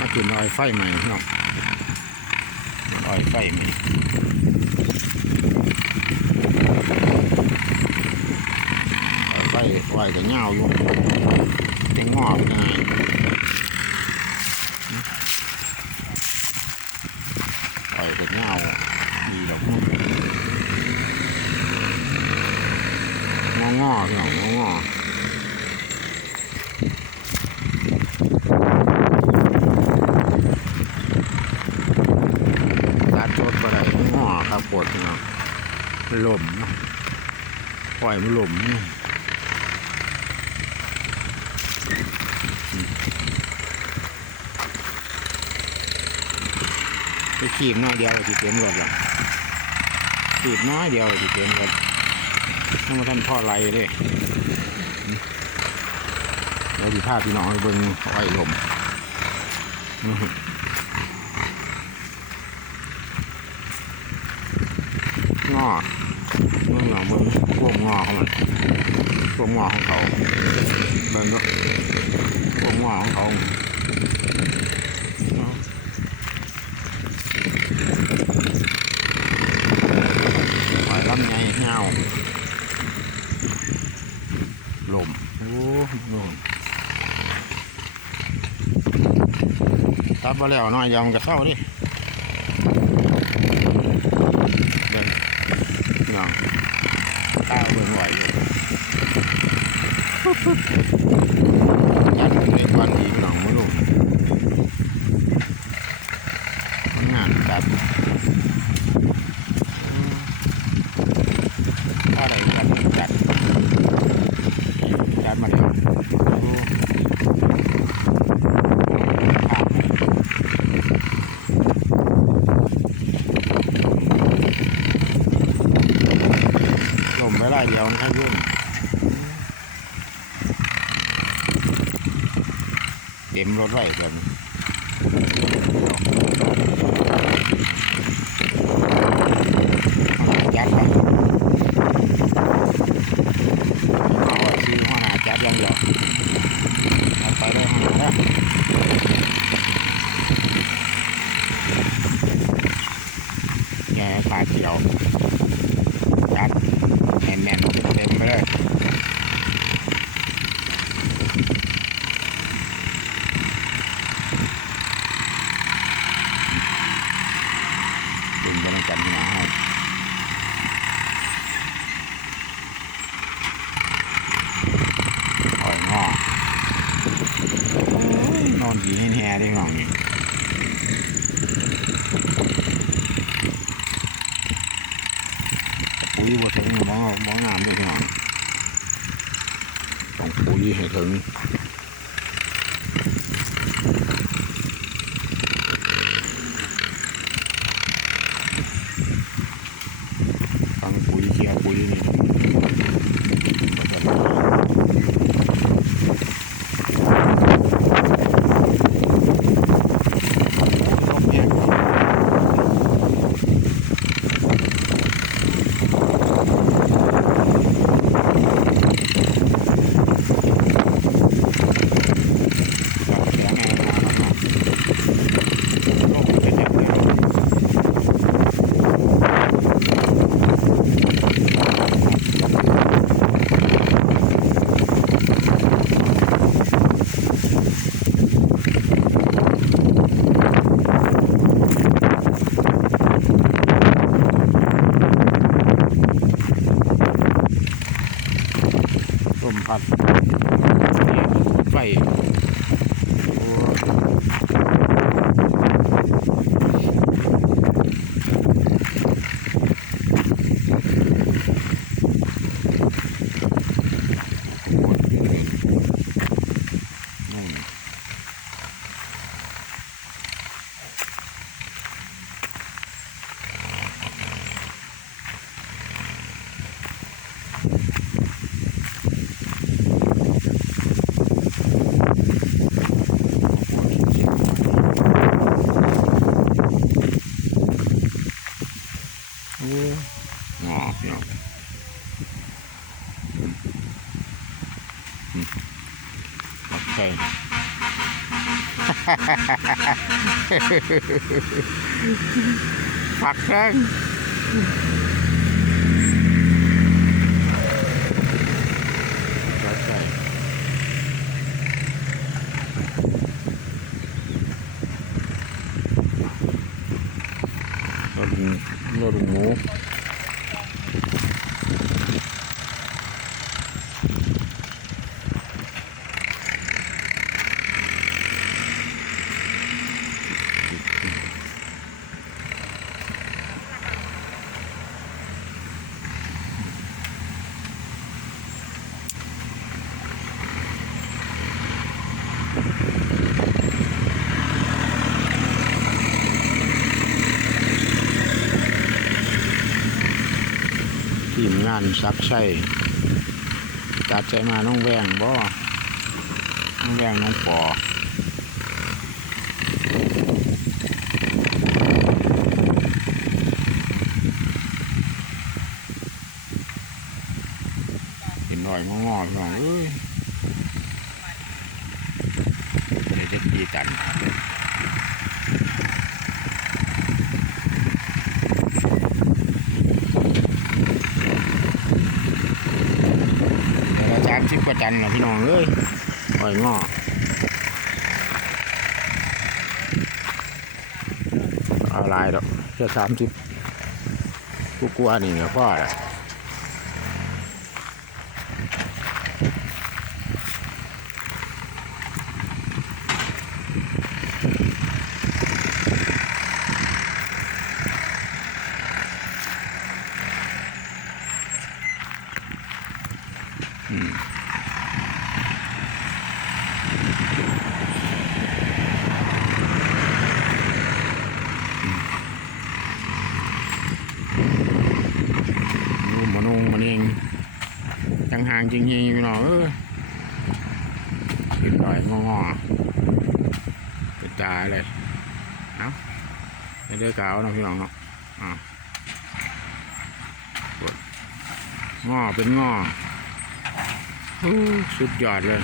มากินอ้อยไฟใหม่พี่น้องอยไฟใหม่ไฟไฟก็เงาอยู่ยังงอกยังไงออยก็เงาวดีดอกงองอๆพี่น้องอๆตัดรถบ่ได้ห่อครับปวดพี่น้อง มันล่มเนาะปล่อยมันล่มนาะไปขีบน้อยเดียวที่เต็มรถหรอกขีบน้อยเดียวที่เต็มรถนั่นมาท่านพ่อไรเด้เดี๋ยวดีภาพพี่น้องเบิ่งไว้ลมอื้อหืองอ เมืองหนองเมืองพวกงอของมันพวกงอของเขาเบิ่งก็พวกงอของเขาปล่อยลำไงเงาลมโอ้ลมตัดมาแล้วน้อยยำกระเท่าดิเบิ่ง น้อง มืองไหวอยู่ยัดเล็กวันอีกหน่องมาลูกงานจัดอะไรกันจัดจัดมาเดี๋ยวดูลมไปไล่ เดียวมันให้ยุ่งเต็มรถไว้แบบนี้จัดไปเอาไว้ซื้อหัวหน้าจัดยังเดียอาไปเลยหัวหน้าเด้อแกปลาเขียวจัด แน่นเต็มไปเลยดึงไปในกันหนาให้อ่อยงอกนอนดีให้แฮ่ได้งองนี่ปุ๋ยบ่ถึงมองมองงามด้วยพี่น้อง ต้องปุ๋ยให้ถึง Hey. อืมโอเค ผักแข้งใส่รถรถหมู ทีมงานซักใช่จัดใจมาน้องแวงบ่น้องแวงน้องปอเห็นหน่อยงอๆพี่องเอ้ยเดี๋ยวจะตีตัน เดี๋ยวเราสามสิบ กันนะพี่น้องเอ้ยปล่อยงอเอาลายดอกแค่สามสิบกูกลัวนี่ก็พอละนูนมานุงมันเอง จังห่างจริงๆพี่น้องเออขึ้นหน่อยงอๆเป็นตาเลยเอ้าไปเดือกาวเนาะพี่น้องเนาะอ่ากดงอเป็นงอสุดยอดเลย